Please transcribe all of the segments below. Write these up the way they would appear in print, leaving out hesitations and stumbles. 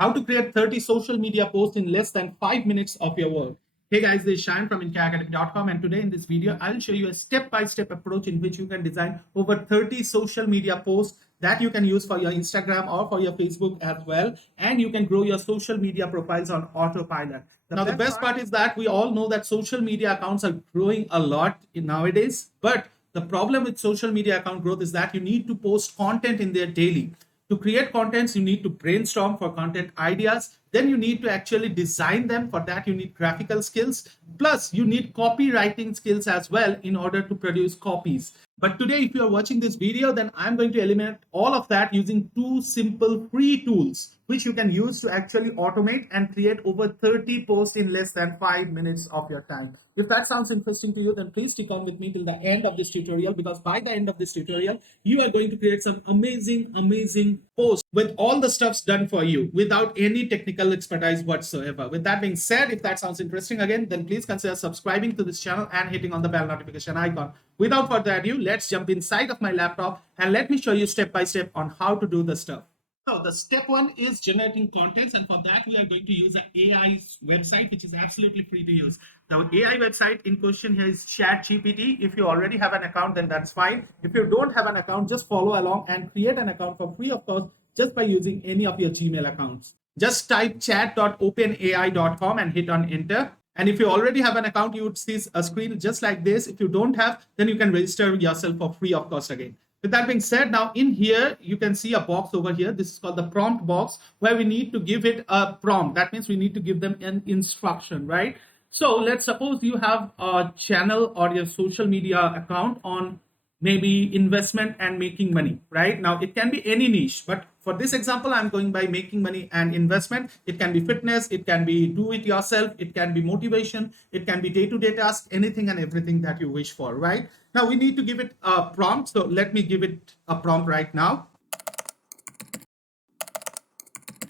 How to create 30 social media posts in less than 5 minutes of your work. Hey guys, this is Shine from InCanva.com, and today in this video, I'll show you a step-by-step approach in which you can design over 30 social media posts that you can use for your Instagram or for your Facebook as well, and you can grow your social media profiles on autopilot. Now, the best part is that we all know that social media accounts are growing a lot nowadays, but the problem with social media account growth is that you need to post content in there daily. To create contents, you need to brainstorm for content ideas. Then you need to actually design them. For that, you need graphical skills. Plus, you need copywriting skills as well in order to produce copies. But today, if you are watching this video, then I'm going to eliminate all of that using two simple free tools, which you can use to actually automate and create over 30 posts in less than 5 minutes of your time. If that sounds interesting to you, then please stick on with me till the end of this tutorial, because by the end of this tutorial, you are going to create some amazing posts with all the stuffs done for you without any technical expertise whatsoever. With that being said, if that sounds interesting again, then please consider subscribing to this channel and hitting on the bell notification icon. Without further ado, let's jump inside of my laptop and let me show you step by step on how to do the stuff. So the step one is generating contents, and for that we are going to use an AI website which is absolutely free to use. The AI website in question here is ChatGPT. If you already have an account, then that's fine. If you don't have an account, just follow along and create an account for free of course, just by using any of your Gmail accounts. Just type chat.openai.com and hit on enter. And if you already have an account, you would see a screen just like this. If you don't have, then you can register yourself for free of cost again. With that being said, now in here, you can see a box over here. This is called the prompt box, where we need to give it a prompt. That means we need to give them an instruction, right? So let's suppose you have a channel or your social media account on maybe investment and making money, right? Now it can be any niche, but for this example, I'm going by making money and investment. It can be fitness, it can be do it yourself, it can be motivation, it can be day-to-day tasks, anything and everything that you wish for, right? Now we need to give it a prompt. So let me give it a prompt right now.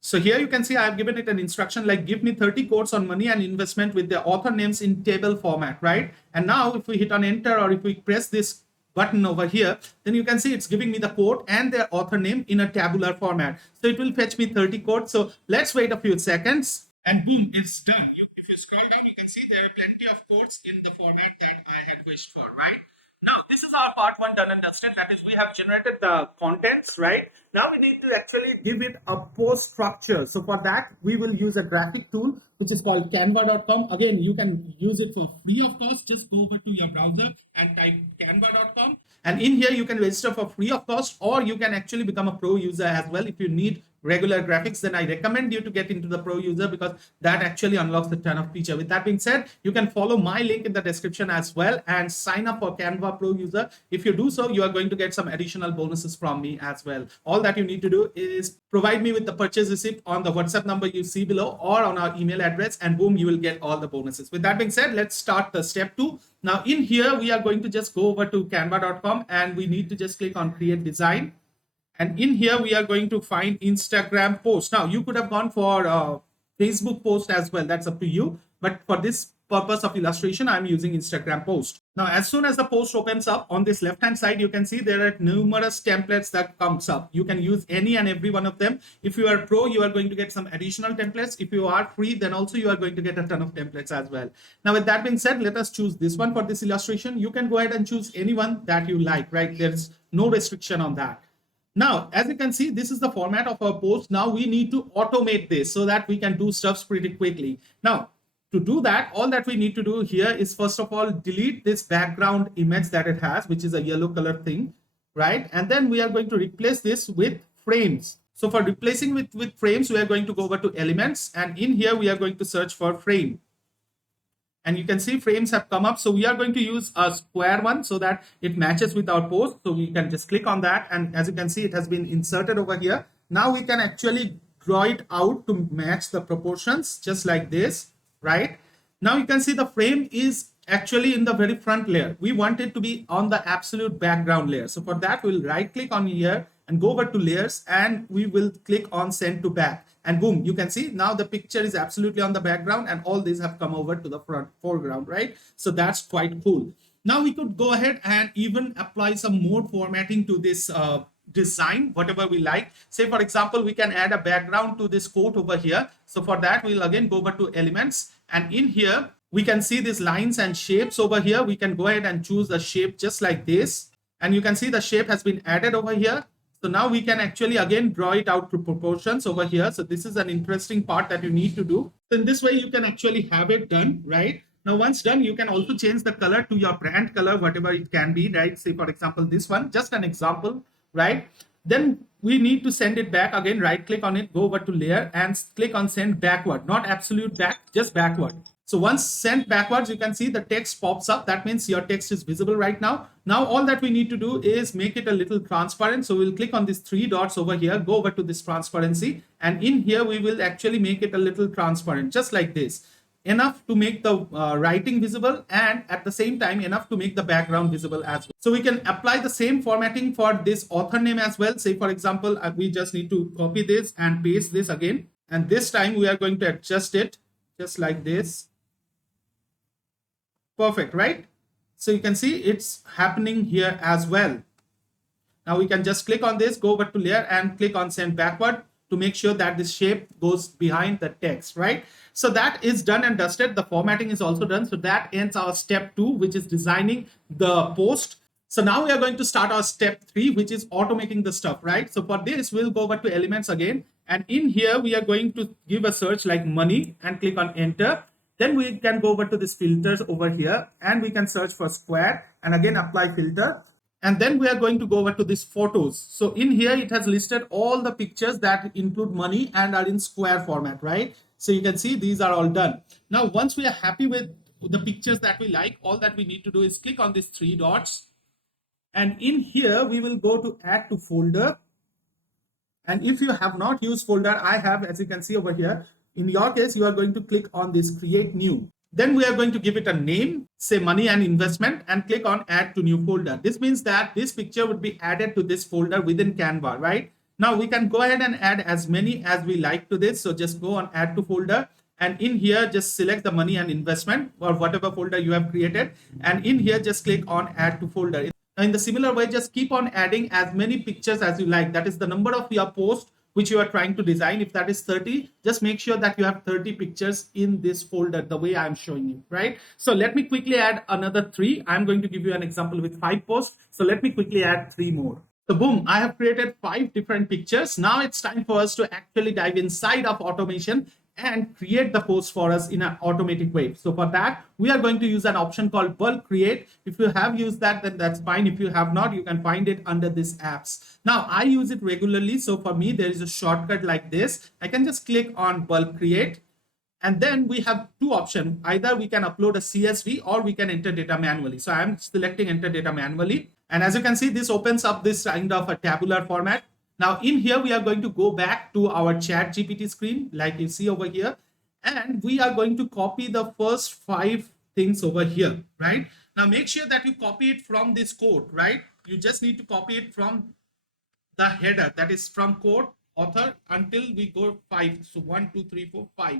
So here you can see I've given it an instruction like give me 30 quotes on money and investment with the author names in table format, right? And now if we hit on enter, or if we press this button over here, then you can see it's giving me the quote and their author name in a tabular format. So it will fetch me 30 quotes. So let's wait a few seconds and boom, it's done. If you scroll down, you can see there are plenty of quotes in the format that I had wished for, right? Now, this is our part one done and dusted. That is, we have generated the contents, right? Now we need to actually give it a post structure. So for that, we will use a graphic tool, which is called Canva.com. Again, you can use it for free of cost. Just go over to your browser and type Canva.com. And in here, you can register for free of cost, or you can actually become a pro user as well. If you need regular graphics, then I recommend you to get into the pro user, because that actually unlocks a ton of feature. With that being said, you can follow my link in the description as well and sign up for Canva Pro user. If you do so, you are going to get some additional bonuses from me as well. All that you need to do is provide me with the purchase receipt on the WhatsApp number you see below or on our email address, and boom, you will get all the bonuses. With that being said, let's start the step two. Now in here, we are going to just go over to canva.com and we need to just click on create design. And in here, we are going to find Instagram post. Now, you could have gone for Facebook post as well. That's up to you. But for this purpose of illustration, I'm using Instagram post. Now, as soon as the post opens up, on this left-hand side, you can see there are numerous templates that comes up. You can use any and every one of them. If you are pro, you are going to get some additional templates. If you are free, then also you are going to get a ton of templates as well. Now, with that being said, let us choose this one for this illustration. You can go ahead and choose anyone that you like, right? There's no restriction on that. Now, as you can see, this is the format of our post. Now we need to automate this so that we can do stuff pretty quickly. Now, to do that, all that we need to do here is first of all, delete this background image that it has, which is a yellow color thing, right? And then we are going to replace this with frames. So for replacing with frames, we are going to go over to elements, and in here, we are going to search for frame. And you can see frames have come up. So we are going to use a square one so that it matches with our post. So we can just click on that. And as you can see, it has been inserted over here. Now we can actually draw it out to match the proportions just like this, right? Now you can see the frame is actually in the very front layer. We want it to be on the absolute background layer. So for that, we'll right click on here and go over to layers, and we will click on send to back. And boom, you can see now the picture is absolutely on the background and all these have come over to the foreground, right? So that's quite cool. Now we could go ahead and even apply some more formatting to this design whatever we like. Say for example, we can add a background to this quote over here. So for that, we'll again go over to elements, and in here we can see these lines and shapes over here. We can go ahead and choose a shape just like this, and you can see the shape has been added over here. So now we can actually again draw it out to proportions over here. So this is an interesting part that you need to do. So in this way, you can actually have it done, right? Now, once done, you can also change the color to your brand color, whatever it can be, right? Say, for example, this one, just an example, right? Then we need to send it back again, right click on it, go over to layer and click on send backward, not absolute back, just backward. So once sent backwards, you can see the text pops up. That means your text is visible right now. Now, all that we need to do is make it a little transparent. So we'll click on these three dots over here, go over to this transparency. And in here, we will actually make it a little transparent, just like this. Enough to make the writing visible, and at the same time enough to make the background visible as well. So we can apply the same formatting for this author name as well. Say for example, we just need to copy this and paste this again, and this time we are going to adjust it just like this. Perfect, right? So you can see it's happening here as well. Now we can just click on this, go over to layer and click on send backward to make sure that this shape goes behind the text, right? So that is done and dusted. The formatting is also done. So that ends our step 2, which is designing the post. So now we are going to start our step 3, which is automating the stuff, right? So for this, we'll go over to elements again. And in here, we are going to give a search like money and click on enter. Then we can go over to this filters over here and we can search for square and again apply filter. And then we are going to go over to these photos. So in here, it has listed all the pictures that include money and are in square format, right? So you can see these are all done. Now, once we are happy with the pictures that we like, all that we need to do is click on these three dots. And in here, we will go to add to folder. And if you have not used folder, I have, as you can see over here. In your case, you are going to click on this create new. Then we are going to give it a name, say money and investment, and click on add to new folder. This means that this picture would be added to this folder within Canva, right? Now we can go ahead and add as many as we like to this. So just go on add to folder. And in here, just select the money and investment or whatever folder you have created. And in here, just click on add to folder. In the similar way, just keep on adding as many pictures as you like. That is the number of your post which you are trying to design. If that is 30, just make sure that you have 30 pictures in this folder the way I'm showing you, right? So let me quickly add another 3. I'm going to give you an example with 5 posts. So let me quickly add 3 more. So boom, I have created 5 different pictures. Now it's time for us to actually dive inside of automation and create the post for us in an automatic way. So for that, we are going to use an option called bulk create. If you have used that, then that's fine. If you have not, you can find it under this apps. Now I use it regularly. So for me, there is a shortcut like this. I can just click on bulk create. And then we have 2 options. Either we can upload a CSV or we can enter data manually. So I'm selecting enter data manually. And as you can see, this opens up this kind of a tabular format. Now in here, we are going to go back to our ChatGPT screen, like you see over here. And we are going to copy the first 5 things over here, right? Now make sure that you copy it from this code, right? You just need to copy it from the header, that is from code author until we go 5. So 1, 2, 3, 4, 5.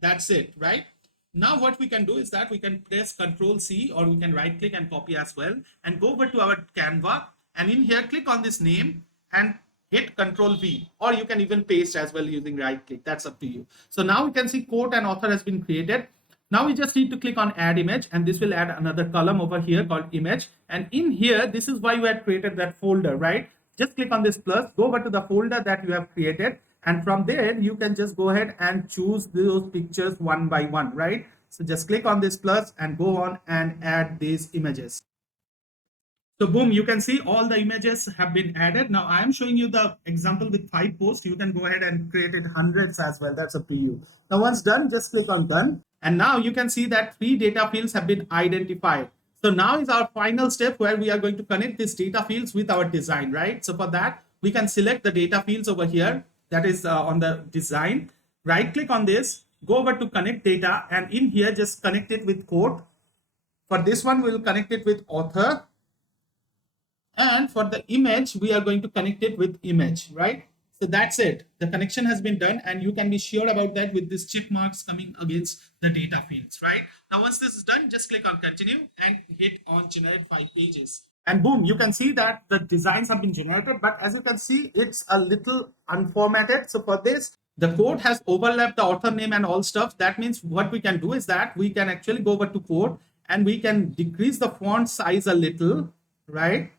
That's it, right? Now what we can do is that we can press Control C or we can right click and copy as well and go over to our Canva, and in here click on this name and hit Control V, or you can even paste as well using right click. That's up to you. So now we can see quote and author has been created. Now we just need to click on add image, and this will add another column over here called image. And in here, this is why we had created that folder, right? Just click on this plus, go over to the folder that you have created. And from there, you can just go ahead and choose those pictures one by one, right? So just click on this plus and go on and add these images. So boom, you can see all the images have been added. Now I am showing you the example with 5 posts. You can go ahead and create it hundreds as well. That's up to you. Now once done, just click on done. And now you can see that 3 data fields have been identified. So now is our final step where we are going to connect these data fields with our design, right? So for that, we can select the data fields over here. That is on the design. Right click on this, go over to connect data, and in here just connect it with quote. For this one, we'll connect it with author. And for the image, we are going to connect it with image, right? So that's it. The connection has been done, and you can be sure about that with these check marks coming against the data fields, right? Now, once this is done, just click on continue and hit on generate 5 pages. And boom, you can see that the designs have been generated, but as you can see, it's a little unformatted. So for this, the code has overlapped the author name and all stuff. That means what we can do is that we can actually go over to code and we can decrease the font size a little, right?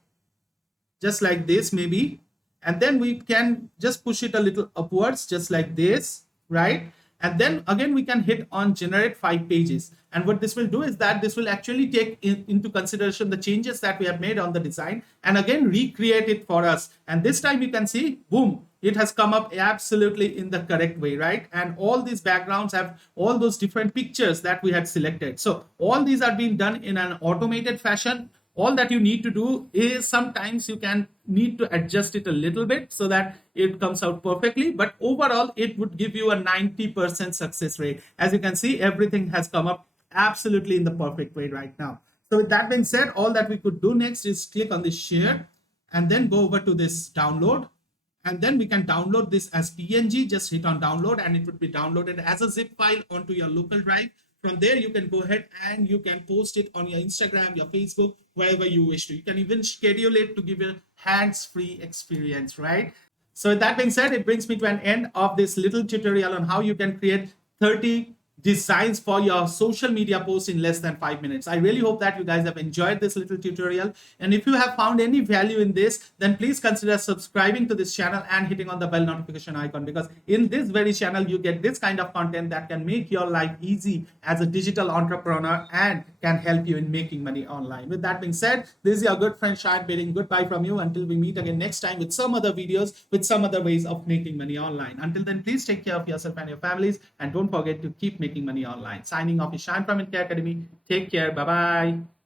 Just like this maybe, and then we can just push it a little upwards just like this, right? And then again we can hit on generate 5 pages, and what this will do is that this will actually take into consideration the changes that we have made on the design and again recreate it for us. And this time you can see, boom, it has come up absolutely in the correct way, right? And all these backgrounds have all those different pictures that we had selected. So all these are being done in an automated fashion. All that you need to do is sometimes you can need to adjust it a little bit so that it comes out perfectly, but overall it would give you a 90% success rate. As you can see, everything has come up absolutely in the perfect way right now. So with that being said, all that we could do next is click on this share and then go over to this download, and then we can download this as PNG. Just hit on download and it would be downloaded as a zip file onto your local drive. From there, you can go ahead and you can post it on your Instagram, your Facebook, wherever you wish to. You can even schedule it to give you a hands-free experience, right? So with that being said, it brings me to an end of this little tutorial on how you can create 30 designs for your social media posts in less than 5 minutes. I really hope that you guys have enjoyed this little tutorial. And if you have found any value in this, then please consider subscribing to this channel and hitting on the bell notification icon, because in this very channel, you get this kind of content that can make your life easy as a digital entrepreneur and can help you in making money online. With that being said, this is your good friend Shahid bidding goodbye from you until we meet again next time with some other videos, with some other ways of making money online. Until then, please take care of yourself and your families, and don't forget to keep making money online. Signing off is Shahid from In Academy. Take care. Bye bye.